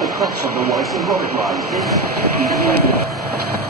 The clutch on the Weiss and Robert line is incredibly.